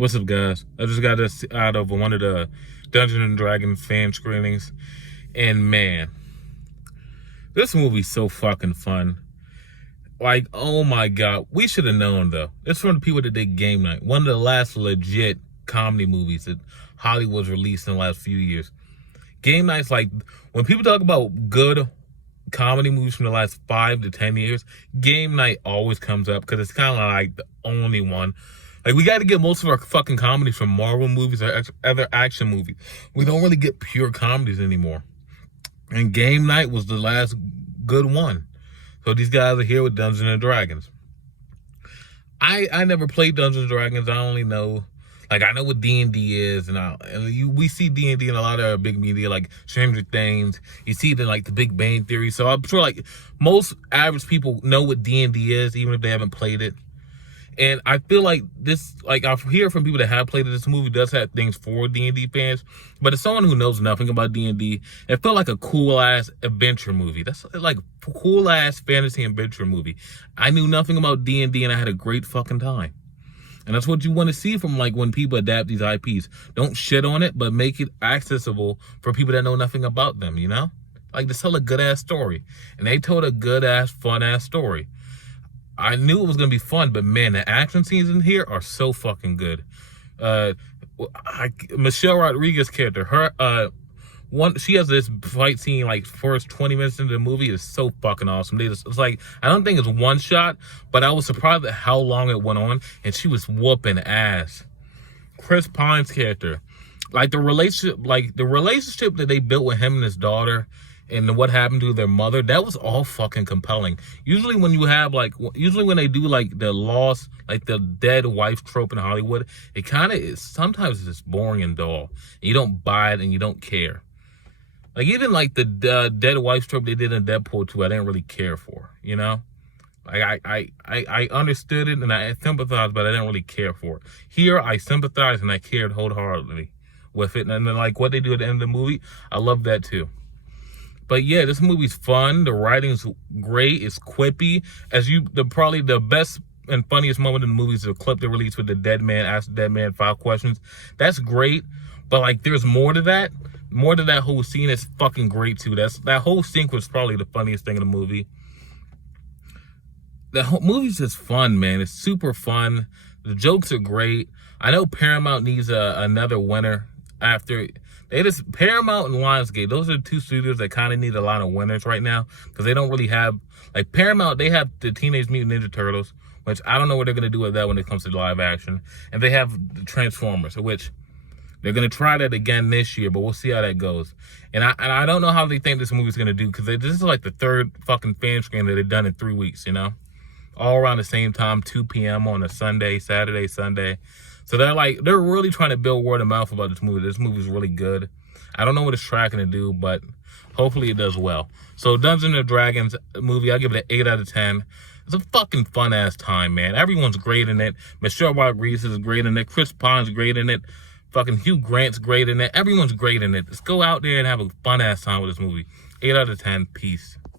What's up, guys? I just got this out of one of the Dungeons and Dragons fan screenings, and man, this movie's so fucking fun. Like, oh my god, we should have known though. It's from the people that did Game Night, one of the last legit comedy movies that Hollywood's released in the last few years. Game Night's like, when people talk about good comedy movies from the last 5 to 10 years, Game Night always comes up because it's kind of like the only one. Like, we got to get most of our fucking comedies from Marvel movies or other action movies. We don't really get pure comedies anymore. And Game Night was the last good one. So these guys are here with Dungeons and Dragons. I never played Dungeons and Dragons. I only know, like, I know what D&D is. We see D&D in a lot of big media, like Stranger Things. You see it in, like, The Big Bang Theory. So I'm sure, like, most average people know what D&D is, even if they haven't played it. And I feel like this, like, I hear from people that have played it, this movie does have things for D&D fans. But as someone who knows nothing about D&D, it felt like a cool-ass adventure movie. That's like a cool-ass fantasy adventure movie. I knew nothing about D&D, and I had a great fucking time. And that's what you want to see from, like, when people adapt these IPs. Don't shit on it, but make it accessible for people that know nothing about them, you know? Like, just tell a good-ass story. And they told a good-ass, fun-ass story. I knew it was going to be fun, but man, the action scenes in here are so fucking good. Michelle Rodriguez's character, she has this fight scene, like, first 20 minutes into the movie is so fucking awesome. It's like, I don't think it's one shot, but I was surprised at how long it went on, and she was whooping ass. Chris Pine's character, like, the relationship that they built with him and his daughter, and what happened to their mother, that was all fucking compelling. Usually when they do, like, the lost, like, the dead wife trope in Hollywood, it kind of is, sometimes it's just boring and dull. And you don't buy it and you don't care. Like, even, like, the dead wife trope they did in Deadpool 2, I didn't really care for, you know? Like, I understood it and I sympathized, but I didn't really care for it. Here, I sympathized and I cared wholeheartedly with it. And then, like, what they do at the end of the movie, I love that too. But yeah, this movie's fun. The writing's great. It's quippy. Probably the best and funniest moment in the movie is the clip they released with the dead man, ask the dead man 5 questions. That's great. But, like, there's more to that. More to that whole scene is fucking great too. That whole scene was probably the funniest thing in the movie. The whole movie's just fun, man. It's super fun. The jokes are great. I know Paramount needs another winner after. Paramount and Lionsgate, those are the two studios that kind of need a lot of winners right now, because they don't really have, like, Paramount, they have the Teenage Mutant Ninja Turtles, which I don't know what they're going to do with that when it comes to live action, and they have the Transformers, which they're going to try that again this year, but we'll see how that goes. And I don't know how they think this movie's going to do, because this is like the third fucking fan screen that they've done in 3 weeks, you know? All around the same time, 2 p.m. on a Saturday, Sunday. So they're really trying to build word of mouth about this movie. This movie's really good. I don't know what it's tracking to do, but hopefully it does well. So Dungeons and Dragons movie, I give it an 8 out of 10. It's a fucking fun-ass time, man. Everyone's great in it. Michelle Rodriguez is great in it. Chris Pine's great in it. Fucking Hugh Grant's great in it. Everyone's great in it. Just go out there and have a fun-ass time with this movie. 8 out of 10. Peace.